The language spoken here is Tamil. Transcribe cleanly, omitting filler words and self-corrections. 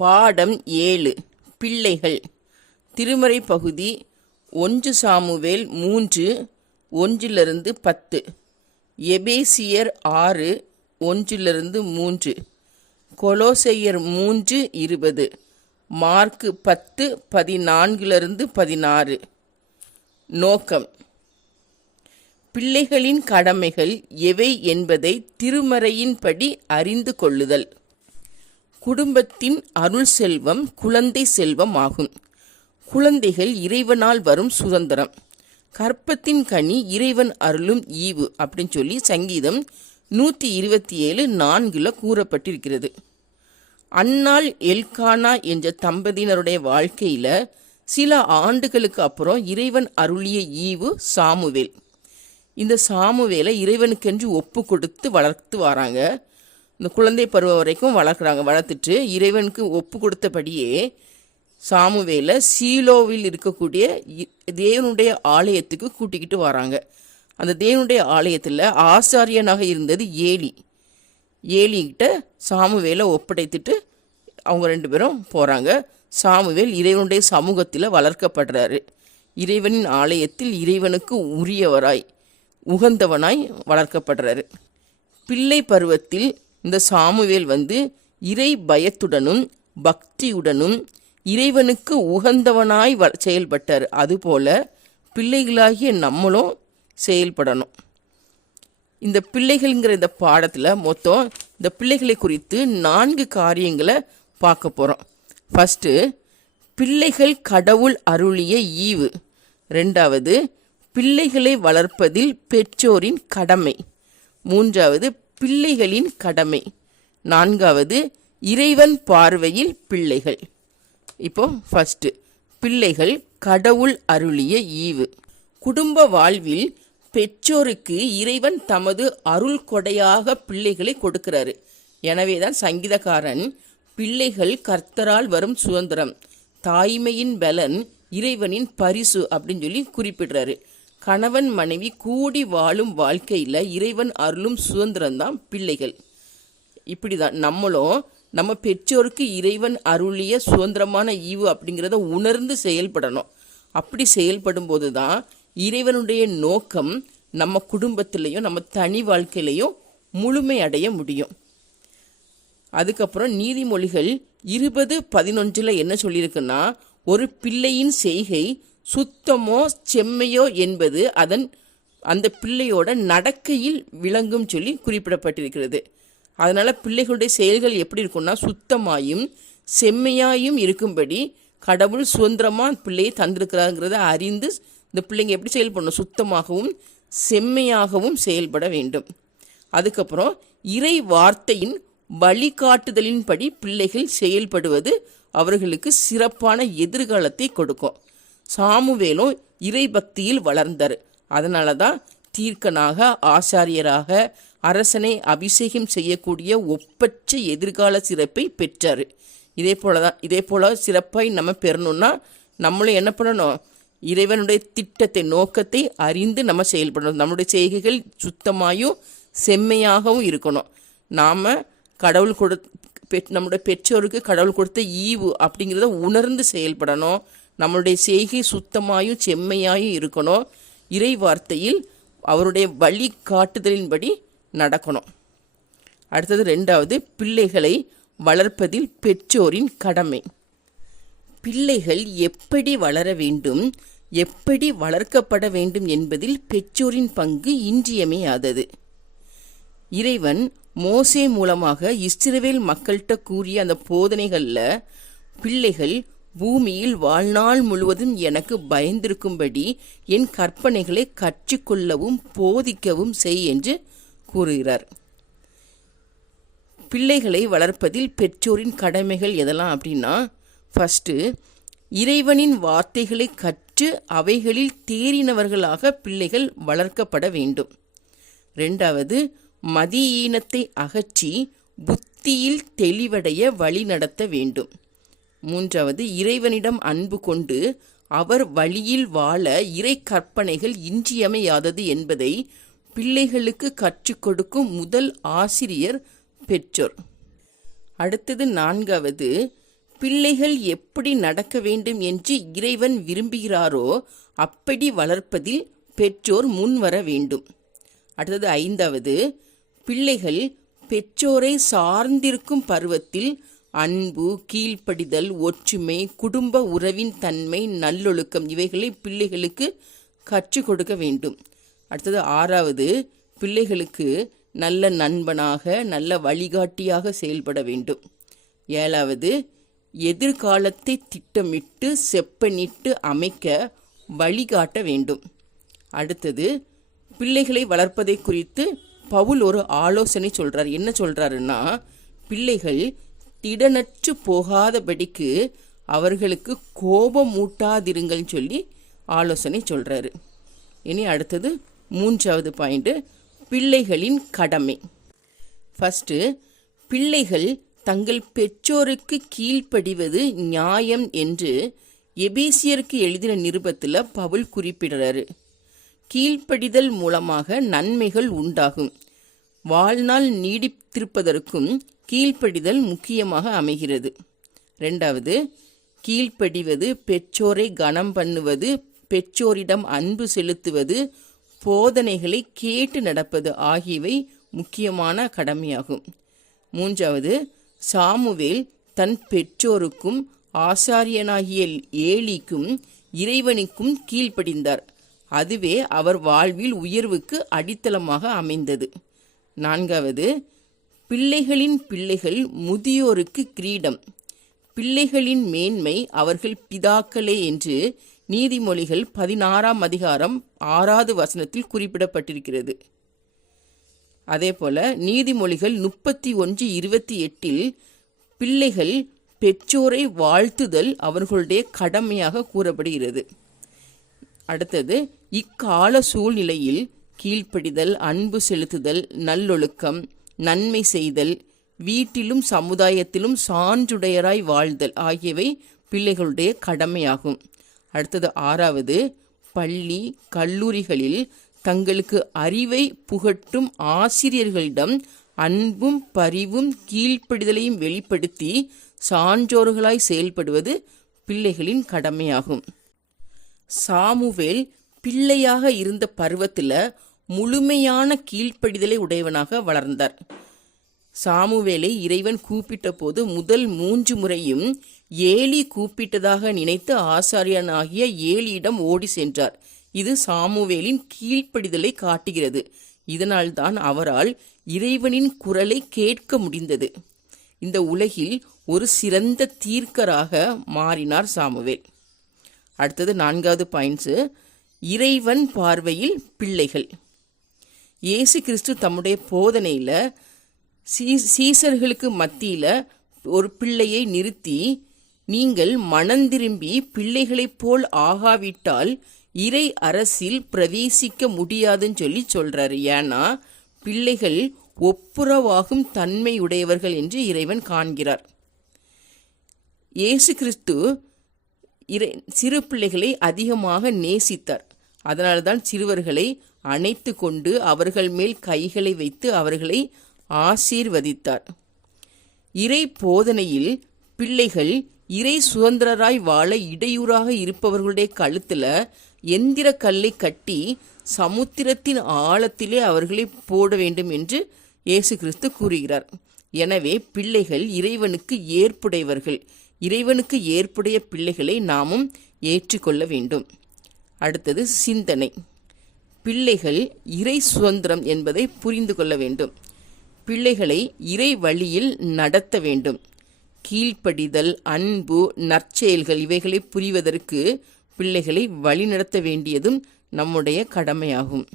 பாடம் 7 பிள்ளைகள். திருமறை பகுதி 1 சாமுவேல் 3:1-10, எபேசியர் 6:1-3, கொலோசையர் 3:20, மார்க்கு 10:14-16. நோக்கம்: பிள்ளைகளின் கடமைகள் எவை என்பதை திருமறையின்படி அறிந்து கொள்ளுதல். குடும்பத்தின் அருள் செல்வம் குழந்தை செல்வம் ஆகும். குழந்தைகள் இறைவனால் வரும் சுதந்திரம். கற்பத்தின் கனி இறைவன் அருளும் ஈவு அப்படின்னு சொல்லி சங்கீதம் 127:4 கூறப்பட்டிருக்கிறது. அன்னாள் எல்கானா என்ற தம்பதியினருடைய வாழ்க்கையில சில ஆண்டுகளுக்கு அப்புறம் இறைவன் அருளிய ஈவு சாமுவேல். இந்த சாமுவேலை இறைவனுக்கென்று ஒப்பு கொடுத்து வளர்த்து வராங்க. இந்த குழந்தை பருவம் வரைக்கும் வளர்த்துட்டு இறைவனுக்கு ஒப்பு கொடுத்தபடியே சாமுவேலை சீலோவில் இருக்கக்கூடிய தேவனுடைய ஆலயத்துக்கு கூட்டிக்கிட்டு வராங்க. அந்த தேவனுடைய ஆலயத்தில் ஆசாரியனாக இருந்தது ஏலிகிட்ட சாமுவேலை ஒப்படைத்துட்டு அவங்க 2 பேரும் போகிறாங்க. சாமுவேல் இறைவனுடைய சமூகத்தில் வளர்க்கப்படுறாரு. இறைவனின் ஆலயத்தில் இறைவனுக்கு உரியவராய் உகந்தவனாய் வளர்க்கப்படுறாரு. பிள்ளை பருவத்தில் இந்த சாமுவேல் இறை பயத்துடனும் பக்தியுடனும் இறைவனுக்கு உகந்தவனாய் செயல்பட்டார். அதுபோல பிள்ளைகளாகிய நம்மளும் செயல்படணும். இந்த பிள்ளைகள்ங்கிற இந்த பாடத்தில் மொத்தம் இந்த பிள்ளைகளை குறித்து 4 காரியங்களை பார்க்க போகிறோம். ஃபஸ்ட்டு, பிள்ளைகள் கடவுள் அருளிய ஈவு. 2வது, பிள்ளைகளை வளர்ப்பதில் பெற்றோரின் கடமை. 3வது, பிள்ளைகளின் கடமை. 4வது, இறைவன் பார்வையில் பிள்ளைகள். இப்போ ஃபர்ஸ்ட், பிள்ளைகள் கடவுள் அருளிய ஈவு. குடும்ப வாழ்வில் பெற்றோருக்கு இறைவன் தமது அருள் கொடையாக பிள்ளைகளை கொடுக்கிறாரு. எனவேதான் சங்கீதக்காரன் பிள்ளைகள் கர்த்தரால் வரும் சுதந்திரம், தாய்மையின் பலன் இறைவனின் பரிசு அப்படின்னு சொல்லி குறிப்பிடுறாரு. கணவன் மனைவி கூடி வாழும் வாழ்க்கையில் இறைவன் அருளும் சுதந்திரம்தான் பிள்ளைகள். இப்படிதான் நம்மளும் நம்ம பெற்றோருக்கு இறைவன் அருளிய சுதந்திரமான ஈவு அப்படிங்கிறத உணர்ந்து செயல்படணும். அப்படி செயல்படும் போது தான் இறைவனுடைய நோக்கம் நம்ம குடும்பத்திலையும் நம்ம தனி வாழ்க்கையிலையும் முழுமை அடைய முடியும். அதுக்கப்புறம் நீதிமொழிகள் 20:11 என்ன சொல்லியிருக்குன்னா, ஒரு பிள்ளையின் செய்கை சுத்தமோ செம்மையோ என்பது அந்த பிள்ளையோட நடக்கையில் விளங்கும் சொல்லி குறிப்பிடப்பட்டிருக்கிறது. அதனால பிள்ளைகளுடைய செயல்கள் எப்படி இருக்கும்னா, சுத்தமாயும் செம்மையாயும் இருக்கும்படி கடவுள் சுதந்திரமாக பிள்ளையை தந்திருக்கிறாங்கிறத அறிந்து இந்த பிள்ளைங்க எப்படி செயல்படணும், சுத்தமாகவும் செம்மையாகவும் செயல்பட வேண்டும். அதுக்கப்புறம் இறை வார்த்தையின் வழிகாட்டுதலின்படி பிள்ளைகள் செயல்படுவது அவர்களுக்கு சிறப்பான எதிர்காலத்தை கொடுக்கும். சாமுவேலும் இறை பக்தியில் வளர்ந்தார். அதனால தான் தீர்க்கனாக, ஆசாரியராக, அரசனை அபிஷேகம் செய்யக்கூடிய ஒப்பற்ற எதிர்கால சிறப்பை பெற்றார். இதே போல சிறப்பை நம்ம பெறணும்னா நம்மளும் என்ன பண்ணணும், இறைவனுடைய திட்டத்தை, நோக்கத்தை அறிந்து நம்ம செயல்படணும். நம்முடைய செய்கைகள் சுத்தமாயும் செம்மையாகவும் இருக்கணும். நாம் நம்முடைய பெற்றோருக்கு கடவுள் கொடுத்த ஈவு அப்படிங்கிறத உணர்ந்து செயல்படணும். நம்மளுடைய செய்கை சுத்தமாயும் செம்மையாயும் இருக்கணும். இறை வார்த்தையில் அவருடைய வழிகாட்டுதலின்படி நடக்கணும். அடுத்தது 2வது, பிள்ளைகளை வளர்ப்பதில் பெற்றோரின் கடமை. பிள்ளைகள் எப்படி வளர வேண்டும், எப்படி வளர்க்கப்பட வேண்டும் என்பதில் பெற்றோரின் பங்கு இன்றியமையாதது. இறைவன் மோசே மூலமாக இஸ்ரவேல் மக்கள்கிட்ட கூறிய அந்த போதனைகளில் பிள்ளைகள் பூமியில் வாழ்நாள் முழுவதும் எனக்கு பயந்திருக்கும்படி என் கற்பனைகளை கற்றுக்கொள்ளவும் போதிக்கவும் செய் என்று கூறுகிறார். பிள்ளைகளை வளர்ப்பதில் பெற்றோரின் கடமைகள் எதெல்லாம் அப்படின்னா, ஃபஸ்ட்டு, இறைவனின் வார்த்தைகளை கற்று அவைகளில் தேறினவர்களாக பிள்ளைகள் வளர்க்கப்பட வேண்டும். 2வது, மதியீனத்தை அகற்றி புத்தியில் தெளிவடைய வழி நடத்த வேண்டும். 3வது, இறைவனிடம் அன்பு கொண்டு அவர் வழியில் வாழ இறை கற்பனைகள் இன்றியமையாதது என்பதை பிள்ளைகளுக்கு கற்றுக் கொடுக்கும் முதல் ஆசிரியர் பெற்றோர். அடுத்தது 4வது, பிள்ளைகள் எப்படி நடக்க வேண்டும் என்று இறைவன் விரும்புகிறாரோ அப்படி வளர்ப்பதில் பெற்றோர் முன்வர வேண்டும். அடுத்தது 5வது, பிள்ளைகள் பெற்றோரை சார்ந்திருக்கும் பருவத்தில் அன்பு, கீழ்ப்படிதல், ஒற்றுமை, குடும்ப உறவின் தன்மை, நல்லொழுக்கம் இவைகளை பிள்ளைகளுக்கு கற்றுக் கொடுக்க வேண்டும். அடுத்தது 6வது, பிள்ளைகளுக்கு நல்ல நண்பனாக, நல்ல வழிகாட்டியாக செயல்பட வேண்டும். 7வது, எதிர்காலத்தை திட்டமிட்டு செப்பனிட்டு அமைக்க வழிகாட்ட வேண்டும். அடுத்தது, பிள்ளைகளை வளர்ப்பதை குறித்து பவுல் ஒரு ஆலோசனை சொல்றார். என்ன சொல்றாருன்னா, பிள்ளைகள் திடனற்று போகாதபடிக்கு அவர்களுக்கு கோபம் மூட்டாதிருங்கள் சொல்லி ஆலோசனை சொல்றாரு. இனி அடுத்தது 3வது பாயிண்ட், பிள்ளைகளின் கடமை. ஃபர்ஸ்ட், பிள்ளைகள் தங்கள் பெற்றோருக்கு கீழ்ப்படிவது நியாயம் என்று எபேசியருக்கு எழுதின நிருபத்தில் பவுல் குறிப்பிடுறாரு. கீழ்ப்படிதல் மூலமாக நன்மைகள் உண்டாகும். வாழ்நாள் நீடித்திருப்பதற்கும் கீழ்ப்படிதல் முக்கியமாக அமைகிறது. 2வது, கீழ்ப்படிவது, பெற்றோரை கனம் பண்ணுவது, பெற்றோரிடம் அன்பு செலுத்துவது, போதனைகளை கேட்டு நடப்பது ஆகியவை முக்கியமான கடமையாகும். 3வது, சாமுவேல் தன் பெற்றோருக்கும் ஆசாரியனாகிய ஏலிக்கும் இறைவனுக்கும் கீழ்ப்படிந்தார். அதுவே அவர் வாழ்வில் உயர்வுக்கு அடித்தளமாக அமைந்தது. 4வது, பிள்ளைகளின் பிள்ளைகள் முதியோருக்கு கிரீடம். பிள்ளைகளின் மேன்மை அவர்கள் பிதாக்களே என்று நீதிமொழிகள் 16ஆம் அதிகாரம் 6வது வசனத்தில் குறிப்பிடப்பட்டிருக்கிறது. அதே போல நீதிமொழிகள் 31:28 பிள்ளைகள் பெற்றோரை வாழ்த்துதல் அவர்களுடைய கடமையாக கூறப்படுகிறது. அடுத்தது, இக்கால சூழ்நிலையில் கீழ்ப்படிதல், அன்பு செலுத்துதல், நல்லொழுக்கம், நன்மை செய்தல், வீட்டிலும் சமுதாயத்திலும் சான்றுடையராய் வாழ்தல் ஆகியவை பிள்ளைகளுடைய கடமையாகும். அடுத்தது 6வது, பள்ளி கல்லூரிகளில் தங்களுக்கு அறிவை புகட்டும் ஆசிரியர்களிடம் அன்பும் பரிவும் கீழ்ப்படிதலையும் வெளிப்படுத்தி சான்றோர்களாய் செயல்படுவது பிள்ளைகளின் கடமையாகும். சாமுவேல் பிள்ளையாக இருந்த பருவத்தில் முழுமையான கீழ்ப்படிதலை உடையவனாக வளர்ந்தார். சாமுவேலை இறைவன் கூப்பிட்ட போது முதல் 3 முறையும் ஏலி கூப்பிட்டதாக நினைத்து ஆசாரியனாகிய ஏலியிடம் ஓடி சென்றார். இது சாமுவேலின் கீழ்ப்படிதலை காட்டுகிறது. இதனால்தான் அவரால் இறைவனின் குரலை கேட்க முடிந்தது. இந்த உலகில் ஒரு சிறந்த தீர்க்கராக மாறினார் சாமுவேல். அடுத்தது 4வது பாயிண்ட்ஸ், இறைவன் பார்வையில் பிள்ளைகள். இயேசு கிறிஸ்து தம்முடைய போதனையில் சீசர்களுக்கு மத்தியில் ஒரு பிள்ளையை நிறுத்தி, நீங்கள் மனந்திரும்பி பிள்ளைகளைப் போல் ஆகாவிட்டால் இறை அரசில் பிரவேசிக்க முடியாதுன்னு சொல்லி சொல்றாரு. ஏன்னா பிள்ளைகள் ஒப்புரவாகும் தன்மையுடையவர்கள் என்று இறைவன் காண்கிறார். இயேசு கிறிஸ்து சிறு பிள்ளைகளை அதிகமாக நேசித்தார். அதனால்தான் சிறுவர்களை அணைத்து கொண்டு அவர்கள் மேல் கைகளை வைத்து அவர்களை ஆசீர்வதித்தார். இறை போதனையில் பிள்ளைகள் இறை சுதந்திரராய் வாழ இடையூறாக இருப்பவர்களுடைய கழுத்துல எந்திர கல்லை கட்டி சமுத்திரத்தின் ஆழத்திலே அவர்களை போட வேண்டும் என்று இயேசு கிறிஸ்து கூறுகிறார். எனவே பிள்ளைகள் இறைவனுக்கு ஏற்புடையவர்கள். இறைவனுக்கு ஏற்புடைய பிள்ளைகளை நாமும் ஏற்றுக்கொள்ள வேண்டும். அடுத்தது சிந்தனை. பிள்ளைகள் இறை சுதந்திரம் என்பதை புரிந்து கொள்ள வேண்டும். பிள்ளைகளை இறை வழியில் நடத்த வேண்டும். கீழ்ப்படிதல், அன்பு, நற்செயல்கள் இவைகளை புரிவதற்கு பிள்ளைகளை வழிநடத்த வேண்டியதும் நம்முடைய கடமையாகும்.